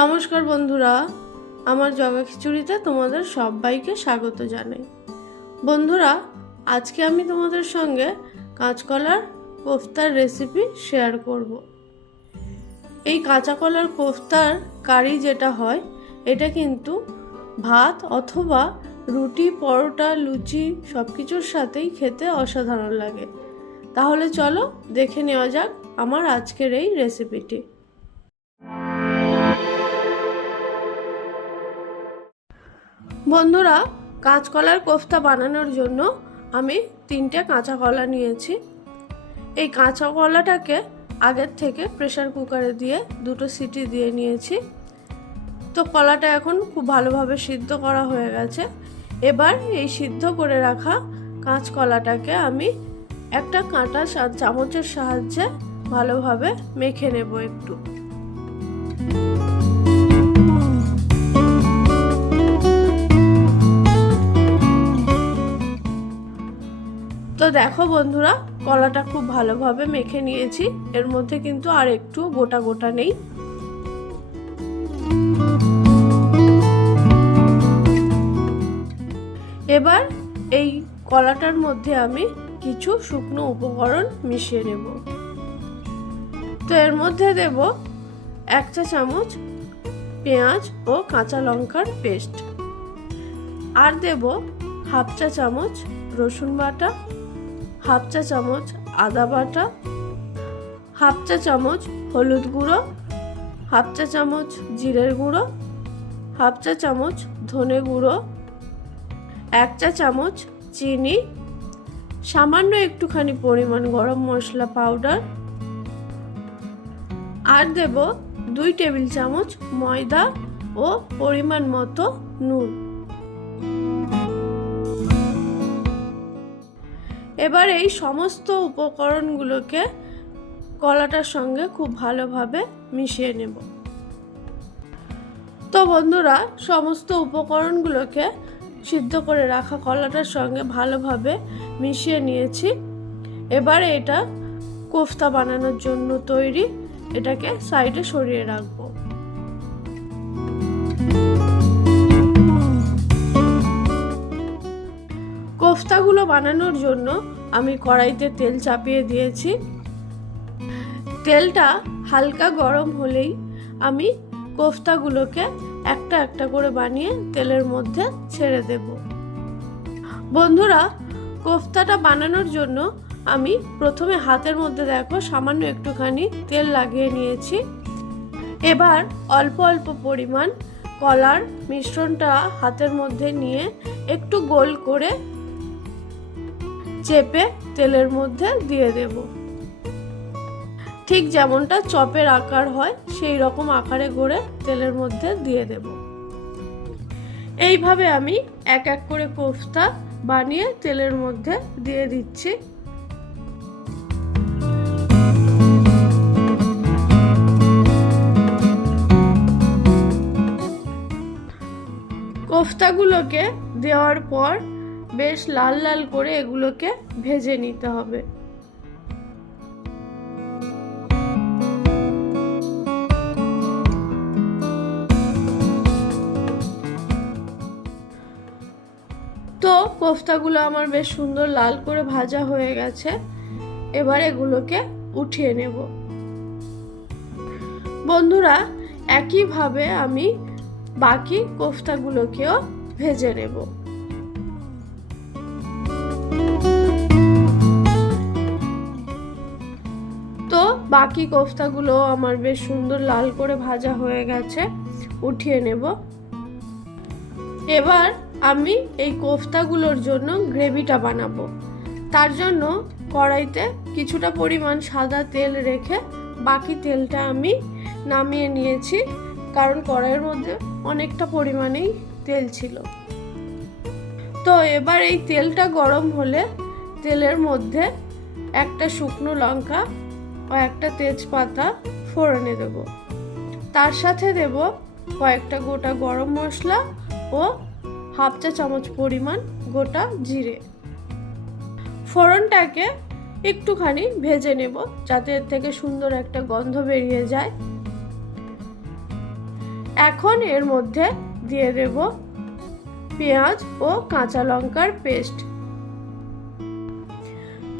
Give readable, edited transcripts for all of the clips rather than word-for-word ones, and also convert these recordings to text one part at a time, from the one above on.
নমস্কার বন্ধুরা, আমার জগা খিচুড়িতে তোমাদের সবাইকে স্বাগত জানাই। বন্ধুরা, আজকে আমি তোমাদের সঙ্গে কাঁচকলার কোফতার রেসিপি শেয়ার করব। এই কাঁচা কলার কোফতার কারি যেটা হয়, এটা কিন্তু ভাত অথবা রুটি, পরোটা, লুচি সব কিছুর সাথেই খেতে অসাধারণ লাগে। তাহলে চলো দেখে নেওয়া যাক আমার আজকের এই রেসিপিটি। বন্ধুরা, কাঁচকলার কোফতা বানানোর জন্য আমি 3টে কাঁচা কলা নিয়েছি। এই কাঁচা কলাটাকে আগের থেকে প্রেসার কুকারে দিয়ে 2টো সিটি দিয়ে নিয়েছি। তো কলাটা এখন খুব ভালোভাবে সিদ্ধ করা হয়ে গেছে। এবার এই সিদ্ধ করে রাখা কাঁচকলাটাকে আমি একটা কাঁটা চামচের সাহায্যে ভালোভাবে মেখে নেব একটু। তো দেখো বন্ধুরা, কলাটা খুব ভালোভাবে মেখে নিয়েছি। এর মধ্যে কিন্তু আর একটু গোটা গোটা নেই। এবার এই কলাটার মধ্যে আমি কিছু শুকনো উপকরণ মিশিয়ে নেব। তো এর মধ্যে দেব 1 চা চামচ পেঁয়াজ ও কাঁচা লঙ্কার পেস্ট, আর দেব 1/2 চা চামচ রসুন বাটা, 1/2 চা চামচ আদা বাটা, 1/2 চা চামচ হলুদ গুঁড়ো, 1/2 চা চামচ জিরের গুঁড়ো, 1/2 চা চামচ ধনে গুঁড়ো, 1 চা চামচ চিনি, সামান্য একটুখানি পরিমাণ গরম মশলা পাউডার, আর দেব 2 টেবিল চামচ ময়দা ও পরিমাণ মতো নুন। এবার এই সমস্ত উপকরণগুলোকে কলাটার সঙ্গে খুব ভালোভাবে মিশিয়ে নেব। তো বন্ধুরা, সমস্ত উপকরণগুলোকে সিদ্ধ করে রাখা কলাটার সঙ্গে ভালোভাবে মিশিয়ে নিয়েছি। এবার এটা কোফতা বানানোর জন্য তৈরি। এটাকে সাইডে সরিয়ে রাখবো। কোফতাগুলো বানানোর জন্য আমি কড়াইতে তেল চাপিয়ে দিয়েছি। তেলটা হালকা গরম হলেই আমি কোফতাগুলোকে একটা একটা করে বানিয়ে তেলের মধ্যে ছেড়ে দেব। বন্ধুরা, কোফতাটা বানানোর জন্য আমি প্রথমে হাতের মধ্যে দেখো সামান্য একটুখানি তেল লাগিয়ে নিয়েছি। এবার অল্প অল্প পরিমাণ কলার মিশ্রণটা হাতের মধ্যে নিয়ে একটু গোল করে চেপে তেলের মধ্যে দিয়ে দেব। ঠিক যেমনটা চপের আকার হয় সেই রকম আকারে করে তেলের মধ্যে দিয়ে দেব। এইভাবে আমি এক এক করে কোফতা বানিয়ে তেলের মধ্যে দিয়ে দিচ্ছি। কোফতাগুলোকে দেওয়ার পর বেশ লাল লাল করে এগুলোকে ভেজে নিতে হবে। তো কোফতাগুলো আমার বেশ সুন্দর লাল করে ভাজা হয়ে গেছে। এবার এগুলোকে উঠিয়ে নেব। বন্ধুরা, একইভাবে আমি বাকি কোফতাগুলোকেও ভেজে নেব। তো বাকি কোফতাগুলো আমার বেশ সুন্দর লাল করে ভাজা হয়ে গেছে, উঠিয়ে নেব। এবার আমি এই কোফতাগুলোর জন্য গ্রেভিটা বানাবো। তার জন্য কড়াইতে কিছুটা পরিমাণ সাদা তেল রেখে বাকি তেলটা আমি নামিয়ে নিয়েছি, কারণ কড়াইয়ের মধ্যে অনেকটা পরিমাণেই তেল ছিল। তো এবার এই তেলটা গরম হলে তেলের মধ্যে একটা শুকনো লঙ্কা ও একটা তেজপাতা ফোড়নে দেব। তার সাথে দেব কয়েকটা গোটা গরম মশলা ও 1/2 চা চামচ পরিমাণ গোটা জিরে। ফোড়নটাকে একটুখানি ভেজে নেব যাতে এর থেকে সুন্দর একটা গন্ধ বেরিয়ে যায়। এখন এর মধ্যে দিয়ে দেব পেঁয়াজ ও কাঁচা লঙ্কার পেস্ট।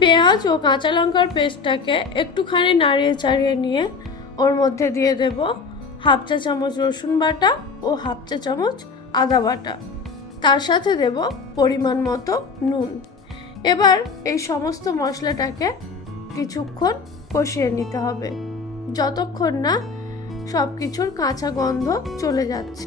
পেঁয়াজ ও কাঁচা লঙ্কার পেস্টটাকে একটুখানি নাড়িয়ে চাড়িয়ে নিয়ে ওর মধ্যে দিয়ে দেব হাফ চা চামচ রসুন বাটা ও হাফ চা চামচ আদা বাটা, তার সাথে দেব পরিমাণ মতো নুন। এবার এই সমস্ত মশলাটাকে কিছুক্ষণ কষিয়ে নিতে হবে, যতক্ষণ না সব কিছুর কাঁচা গন্ধ চলে যাচ্ছে।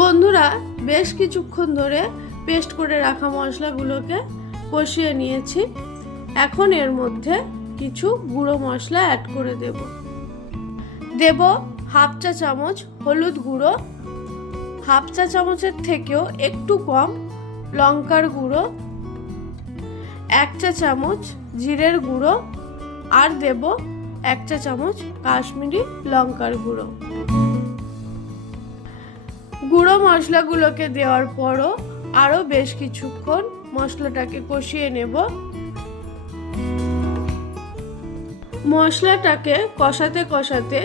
বন্ধুরা, বেশ কিছুক্ষণ ধরে পেস্ট করে রাখা মশলাগুলোকে কষিয়ে নিয়েছি। এখন এর মধ্যে কিছু গুঁড়ো মশলা অ্যাড করে দেব হাফ চা চামচ হলুদ গুঁড়ো, হাফ চা চামচের থেকেও একটু কম লঙ্কার গুঁড়ো, 1 চা চামচ জিরের গুঁড়ো, আর দেব 1 চা চামচ কাশ্মীরি লঙ্কার গুঁড়ো। গুঁড়ো মশলাগুলোকে দেওয়ার পরও আরও বেশ কিছুক্ষণ মশলাটাকে কষিয়ে নেব। মশলাটাকে কষাতে কষাতে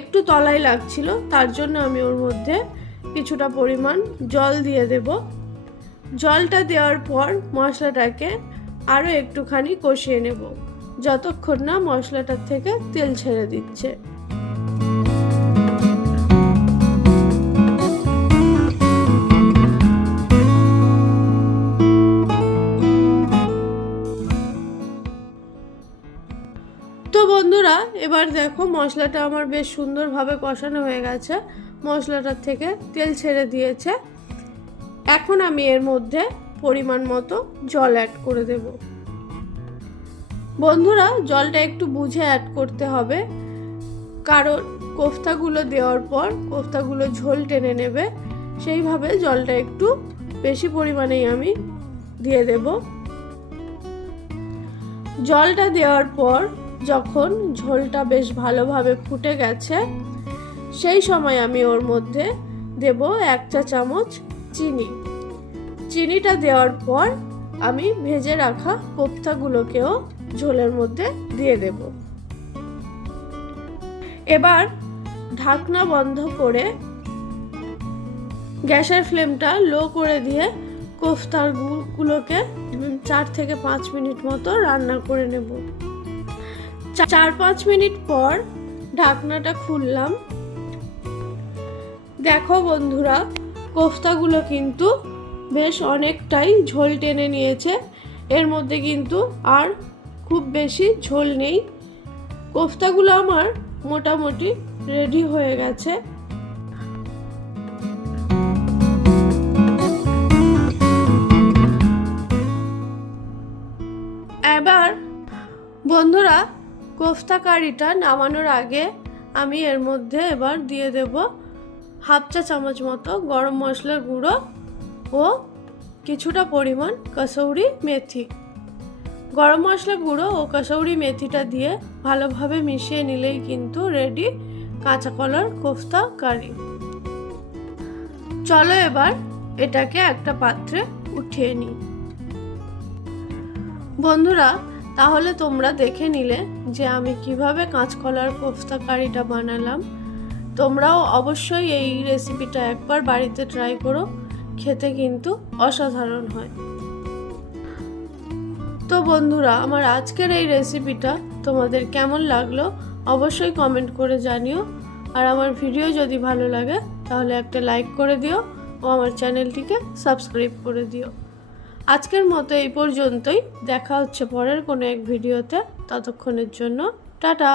একটু তলায় লাগছিল, তার জন্য আমি ওর মধ্যে কিছুটা পরিমাণ জল দিয়ে দেব। জলটা দেওয়ার পর মশলাটাকে আরও একটুখানি কষিয়ে নেব, যতক্ষণ না মশলাটার থেকে তেল ছেড়ে দিচ্ছে। তো বন্ধুরা, এবার দেখো মশলাটা আমার বেশ সুন্দরভাবে কষানো হয়ে গেছে, মশলাটার থেকে তেল ছেড়ে দিয়েছে। এখন আমি এর মধ্যে পরিমাণ মতো জল অ্যাড করে দেব। বন্ধুরা, জলটা একটু বুঝে অ্যাড করতে হবে, কারণ কোফতাগুলো দেওয়ার পর কোফতাগুলো ঝোল টেনে নেবে, সেইভাবে জলটা একটু বেশি পরিমাণেই আমি দিয়ে দেব। জলটা দেওয়ার পর যখন ঝোলটা বেশ ভালোভাবে ফুটে গেছে, সেই সময় আমি ওর মধ্যে দেব 1 চা চামচ চিনি। চিনিটা দেওয়ার পর আমি ভেজে রাখা কোফতাগুলোকেও ঝোলের মধ্যে দিয়ে দেব। এবার ঢাকনা বন্ধ করে গ্যাসের ফ্লেমটা লো করে দিয়ে কোফতাগুলোকে 4 থেকে 5 মিনিট মতো রান্না করে নেব। 4-5 মিনিট পর ঢাকনাটা খুললাম। দেখো বন্ধুরা, কোফতাগুলো কিন্তু বেশ অনেকটাই ঝোল টেনে নিয়েছে, এর মধ্যে কিন্তু আর খুব বেশি ঝোল নেই। কোফতাগুলো আমার মোটামুটি রেডি হয়ে গেছে। এবার বন্ধুরা, কোফতা কারিটা নামানোর আগে আমি এর মধ্যে এবার দিয়ে দেব হাফ চা চামচ মতো গরম মশলার গুঁড়ো ও কিছুটা পরিমাণ কসৌরি মেথি। গরম মশলা গুঁড়ো ও কসৌরি মেথিটা দিয়ে ভালোভাবে মিশিয়ে নিলেই কিন্তু রেডি কাঁচা কলার কোফতা কারি। চলো এবার এটাকে একটা পাত্রে উঠিয়ে নিই। বন্ধুরা, তাহলে তোমরা দেখে নিলে যে আমি কিভাবে কাঁচকলার কোফতা কারিটা বানালাম। তোমরাও অবশ্যই এই রেসিপিটা একবার বাড়িতে ট্রাই করো, খেতে কিন্তু অসাধারণ হয়। তো বন্ধুরা, আমার আজকের এই রেসিপিটা তোমাদের কেমন লাগলো অবশ্যই কমেন্ট করে জানিও। আর আমার ভিডিও যদি ভালো লাগে তাহলে একটা লাইক করে দিও ও আমার চ্যানেলটিকে সাবস্ক্রাইব করে দিও। আজকের মতো এই পর্যন্তই, দেখা হচ্ছে পরের কোনো এক ভিডিওতে। ততক্ষণের জন্য টাটা।